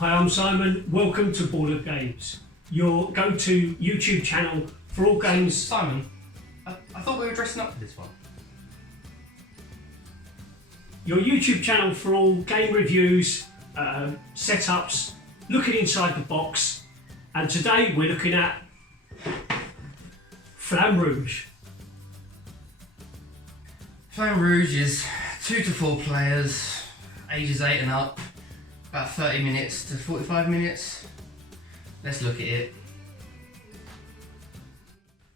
Hi, I'm Simon. Welcome to Ball of Games, your go-to YouTube channel for all games. Simon, I thought we were dressing up for this one. Your YouTube channel for all game reviews, setups, looking inside the box, and today we're looking at Flamme Rouge. Flamme Rouge is 2 to 4 players, ages 8 and up, about 30 minutes to 45 minutes. Let's look at it.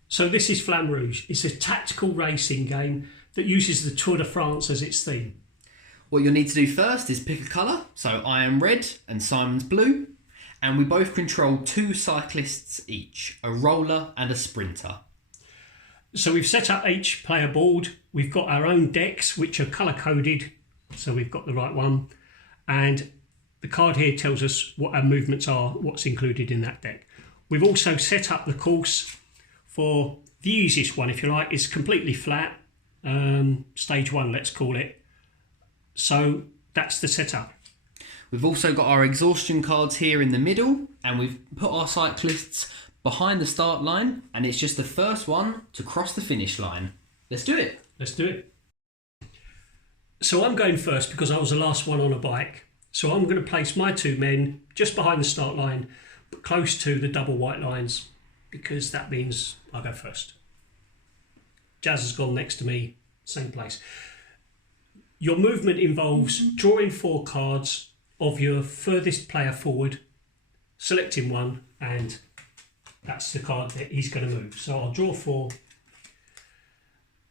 So this is Flamme Rouge. It's a tactical racing game that uses the Tour de France as its theme. What you'll need to do first is pick a colour. So I am red and Simon's blue. And we both control 2 cyclists each, a roller and a sprinter. So we've set up each player board. We've got our own decks, which are colour coded. So we've got the right one. And the card here tells us what our movements are, what's included in that deck. We've also set up the course for the easiest one, if you like. It's completely flat, stage 1, let's call it. So that's the setup. We've also got our exhaustion cards here in the middle, and we've put our cyclists behind the start line, and it's just the first one to cross the finish line. Let's do it. Let's do it. So I'm going first because I was the last one on a bike. So I'm going to place my 2 men just behind the start line, but close to the double white lines, because that means I go first. Jazz has gone next to me, same place. Your movement involves drawing 4 cards of your furthest player forward, selecting one, and that's the card that he's going to move. So I'll draw 4.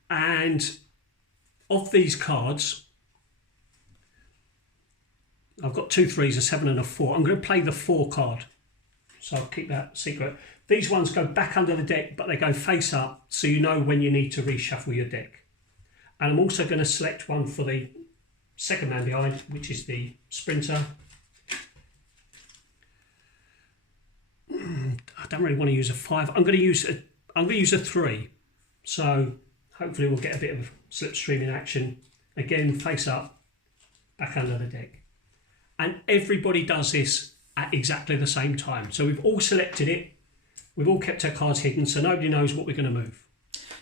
And of these cards, I've got 2 3s, a 7 and a 4. I'm going to play the 4 card. So I'll keep that secret. These ones go back under the deck, but they go face up, so you know when you need to reshuffle your deck. And I'm also going to select one for the second man behind, which is the sprinter. I don't really want to use a 5. I'm going to use a 3. So hopefully we'll get a bit of slipstreaming action. Again, face up, back under the deck. And everybody does this at exactly the same time. So we've all selected it. We've all kept our cards hidden, so nobody knows what we're going to move.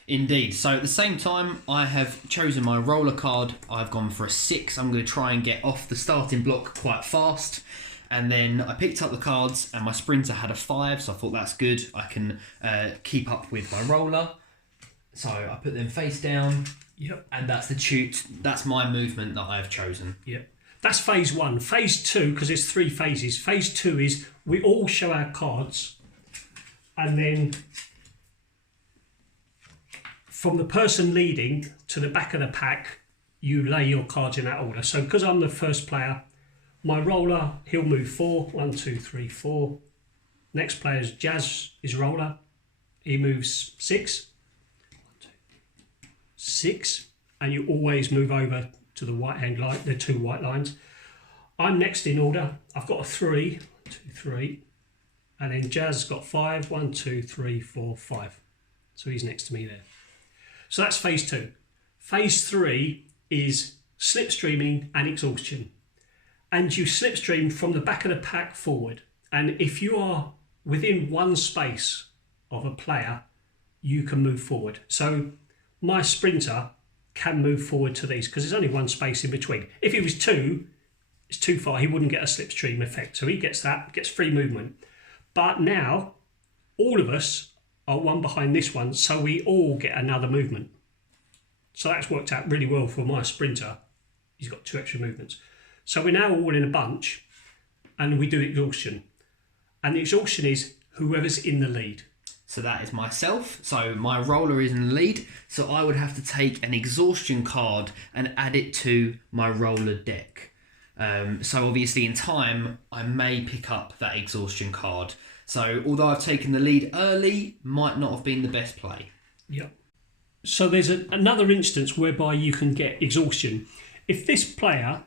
Indeed. So at the same time, I have chosen my roller card. I've gone for a 6. I'm going to try and get off the starting block quite fast. And then I picked up the cards and my sprinter had a 5, so I thought that's good. I can keep up with my roller. So I put them face down. Yep. And that's the shoot. That's my movement that I've chosen. Yep. That's phase 1. Phase 2, because there's 3 phases. Phase 2 is we all show our cards, and then from the person leading to the back of the pack, you lay your cards in that order. So because I'm the first player, my roller, he'll move 4. 1, 2, 3, 4. Next player's Jazz is roller. He moves 6. 1, 2, 6. And you always move over to the right hand line, the 2 white lines. I'm next in order. I've got a 3. 1, 2, 3. And then Jazz got 5. 1, 2, 3, 4, 5. So he's next to me there. So that's phase 2. Phase 3 is slipstreaming and exhaustion. And you slipstream from the back of the pack forward. And if you are within 1 space of a player, you can move forward. So my sprinter can move forward to these because there's only 1 space in between. If it was 2, it's too far. He wouldn't get a slipstream effect. So he gets that, gets free movement. But now all of us are one behind this one, so we all get another movement. So that's worked out really well for my sprinter. He's got 2 extra movements. So we're now all in a bunch and we do exhaustion. And the exhaustion is whoever's in the lead. So that is myself. So my roller is in the lead. So I would have to take an exhaustion card and add it to my roller deck. So obviously in time, I may pick up that exhaustion card. So although I've taken the lead early, might not have been the best play. Yep. So there's another instance whereby you can get exhaustion. If this player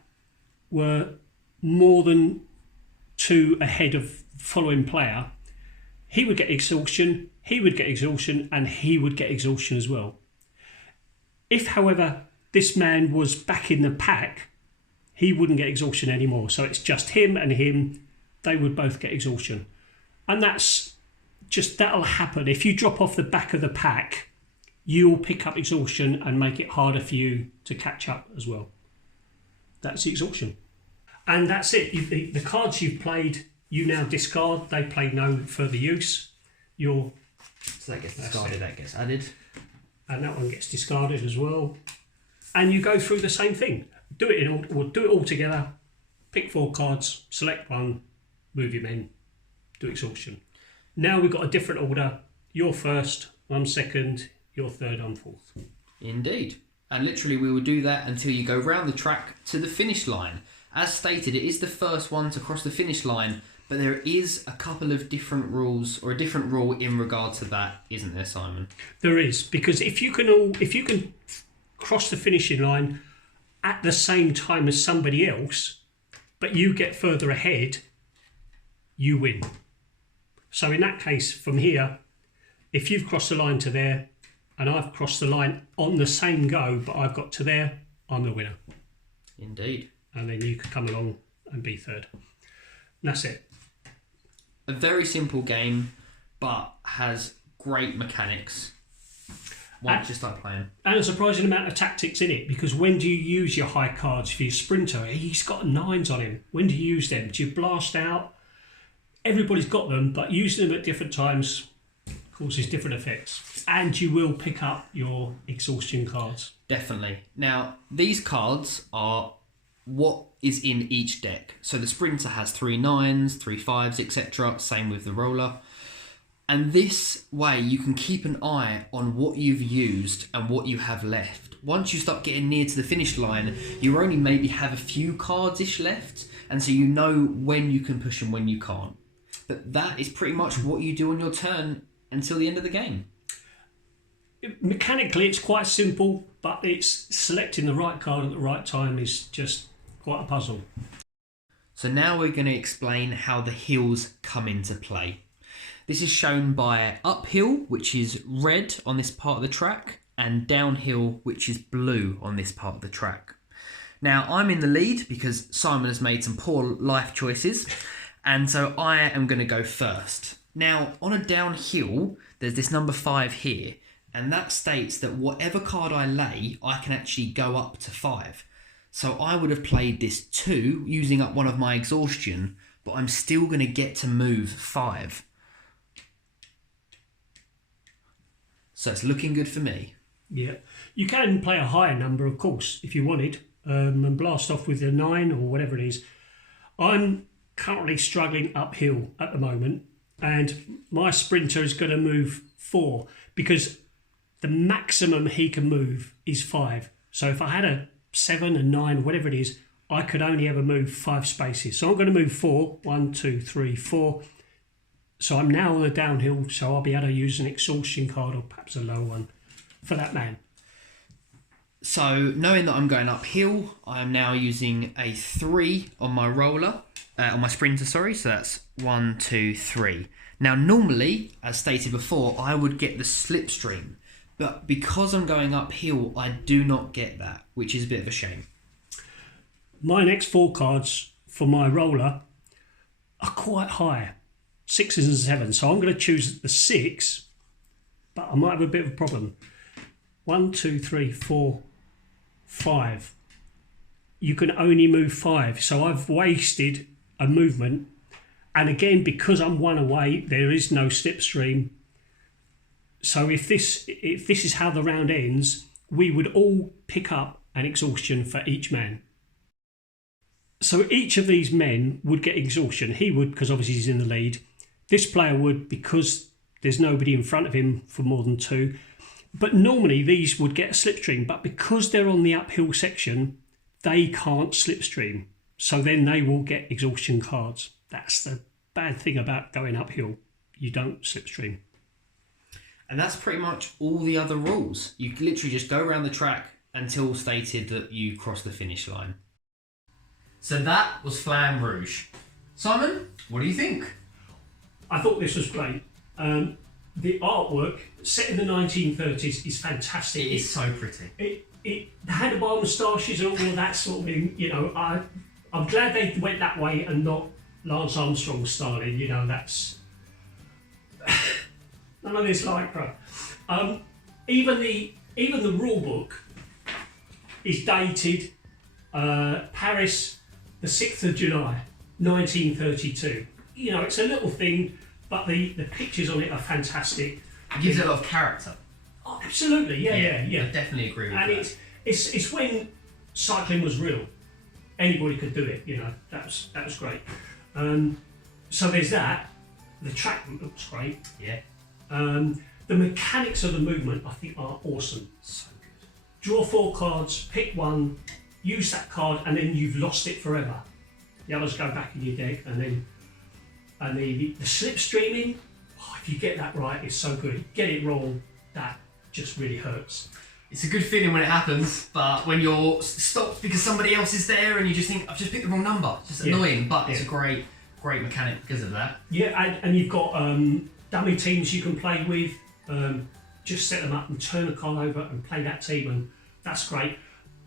were more than 2 ahead of the following player, he would get exhaustion, he would get exhaustion, and he would get exhaustion as well. If, however, this man was back in the pack, he wouldn't get exhaustion anymore. So it's just him and him they would both get exhaustion. And that'll happen. If you drop off the back of the pack, you'll pick up exhaustion and make it harder for you to catch up as well. That's the exhaustion. And that's it. The cards you've played, you now discard. They play no further use. So that gets discarded, that gets added. And that one gets discarded as well. And you go through the same thing. Do it all together. Pick 4 cards, select one, move your men, do exhaustion. Now we've got a different order. You're first, I'm second, you're third, I'm fourth. Indeed. And literally we will do that until you go round the track to the finish line. As stated, it is the first one to cross the finish line, but there is a couple of different rules, or a different rule in regard to that, isn't there, Simon? There is, because if you can cross the finishing line at the same time as somebody else, but you get further ahead, you win. So in that case, from here, if you've crossed the line to there, and I've crossed the line on the same go, but I've got to there, I'm the winner. Indeed. And then you could come along and be third. And that's it. A very simple game, but has great mechanics once you start playing. And a surprising amount of tactics in it, because when do you use your high cards for your sprinter? He's got 9s on him. When do you use them? Do you blast out? Everybody's got them, but using them at different times causes different effects. And you will pick up your exhaustion cards. Definitely. Now, these cards are what is in each deck. So the sprinter has 3 9s, 3 5s, etc. Same with the roller. And this way you can keep an eye on what you've used and what you have left. Once you start getting near to the finish line, you only maybe have a few cards-ish left, and so you know when you can push and when you can't. But that is pretty much what you do on your turn until the end of the game. Mechanically, it's quite simple, but it's selecting the right card at the right time is just quite a puzzle. So now we're going to explain how the hills come into play. This is shown by uphill, which is red on this part of the track, and downhill, which is blue on this part of the track. Now, I'm in the lead because Simon has made some poor life choices, and so I am going to go first. Now, on a downhill, there's this number 5 here, and that states that whatever card I lay, I can actually go up to 5. So I would have played this 2, using up one of my exhaustion, but I'm still going to get to move 5. So it's looking good for me. Yeah. You can play a higher number, of course, if you wanted, and blast off with a 9 or whatever it is. I'm currently struggling uphill at the moment, and my sprinter is going to move 4 because the maximum he can move is 5. So if I had a 7 and 9, whatever it is, I could only ever move 5 spaces. So I'm going to move 4. 1, 2, 3, 4. So I'm now on the downhill, so I'll be able to use an exhaustion card or perhaps a low one for that man. So knowing that I'm going uphill, I'm now using a 3 on my roller, on my sprinter, sorry. So that's 1, 2, 3. Now normally, as stated before, I would get the slipstream. But because I'm going uphill, I do not get that, which is a bit of a shame. My next 4 cards for my roller are quite high, 6s and 7s. So I'm going to choose the 6, but I might have a bit of a problem. 1, 2, 3, 4, 5. You can only move 5. So I've wasted a movement. And again, because I'm 1 away, there is no slipstream. So if this is how the round ends, we would all pick up an exhaustion for each man. So each of these men would get exhaustion. He would, because obviously he's in the lead. This player would, because there's nobody in front of him for more than 2. But normally these would get a slipstream. But because they're on the uphill section, they can't slipstream. So then they will get exhaustion cards. That's the bad thing about going uphill. You don't slipstream. And that's pretty much all the other rules. You literally just go around the track until stated that you cross the finish line. So that was Flamme Rouge. Simon, what do you think? I thought this was great. The artwork set in the 1930s is fantastic. It is so pretty. It had the moustaches and all of that sort of thing. You know, I'm glad they went that way and not Lance Armstrong styling, you know, that's none of this lycra. Even the rule book is dated Paris, the 6th of July, 1932. You know, it's a little thing, but the pictures on it are fantastic. It gives it a lot of character. Oh, absolutely, yeah. I definitely agree with that. And it's when cycling was real. Anybody could do it, you know. That was great. So there's that. The track looks great. Yeah. The mechanics of the movement, I think, are awesome. So good. Draw 4 cards, pick one, use that card, and then you've lost it forever. The others go back in your deck, and the slipstreaming. Oh, if you get that right, it's so good. Get it wrong, that just really hurts. It's a good feeling when it happens, but when you're stopped because somebody else is there and you just think, I've just picked the wrong number. It's just annoying, but it's a great mechanic because of that. Yeah, and you've got dummy teams you can play with. Just set them up and turn a card over and play that team, and that's great.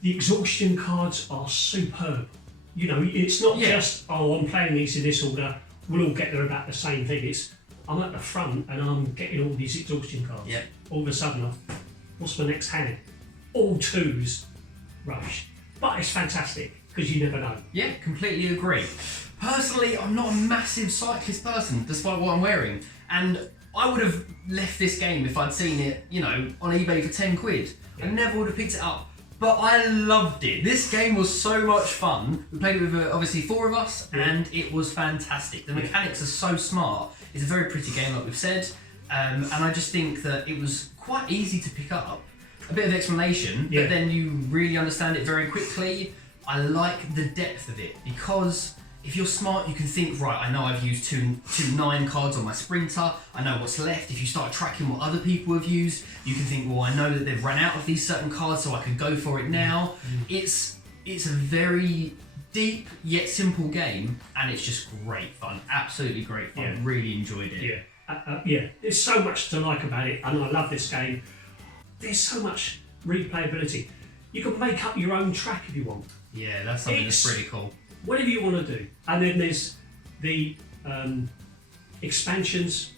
The exhaustion cards are superb. You know, it's not just, I'm playing these in this order, we'll all get there about the same thing. It's, I'm at the front and I'm getting all these exhaustion cards. Yep. All of a sudden, what's my next hand? All 2s, rubbish. But it's fantastic, because you never know. Yeah, completely agree. Personally, I'm not a massive cyclist person, despite what I'm wearing. And I would have left this game if I'd seen it, you know, on eBay for 10 quid. I never would have picked it up. But I loved it. This game was so much fun. We played it with obviously 4 of us, and it was fantastic. The mechanics are so smart. It's a very pretty game, like we've said. And I just think that it was quite easy to pick up. A bit of explanation, but then you really understand it very quickly. I like the depth of it, because if you're smart, you can think, right, I know I've used two 9 cards on my sprinter, I know what's left. If you start tracking what other people have used, you can think, well, I know that they've run out of these certain cards, so I could go for it now. It's a very deep yet simple game, and it's just great fun. Absolutely great fun. Yeah. Really enjoyed it. Yeah, there's so much to like about it, and I love this game. There's so much replayability. You can make up your own track if you want. Yeah, that's something that's pretty cool. Whatever you want to do. And then there's the expansions.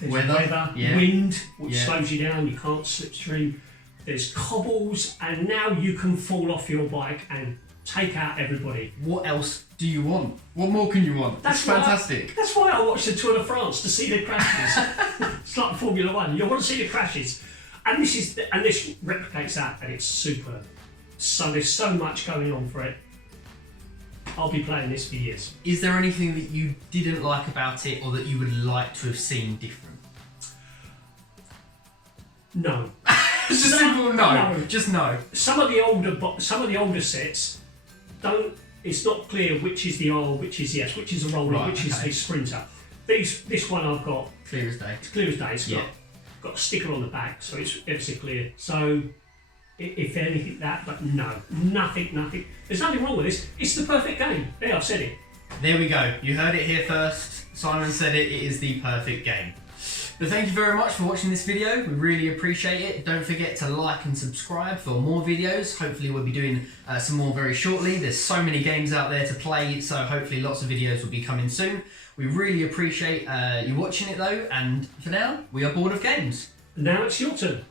There's weather, wind, which slows you down, you can't slipstream. There's cobbles, and now you can fall off your bike and take out everybody. What else do you want? What more can you want? That's fantastic. That's why I watched the Tour de France, to see the crashes. It's like Formula 1. You want to see the crashes. And this replicates that, and it's superb. So there's so much going on for it. I'll be playing this for years. Is there anything that you didn't like about it, or that you would like to have seen different? No. Just simple no. Just no. Some of the older sets don't. It's not clear which is the R, which is the S, which is the roller, which is the sprinter. This one I've got clear as day. It's clear as day. It's got a sticker on the back, so it's so clear. So if anything, but no, nothing. There's nothing wrong with this. It's the perfect game. There, I've said it. There we go. You heard it here first. Simon said it. It is the perfect game. But thank you very much for watching this video. We really appreciate it. Don't forget to like and subscribe for more videos. Hopefully we'll be doing some more very shortly. There's so many games out there to play, so hopefully lots of videos will be coming soon. We really appreciate you watching it though, and for now, we are bored of games. Now it's your turn.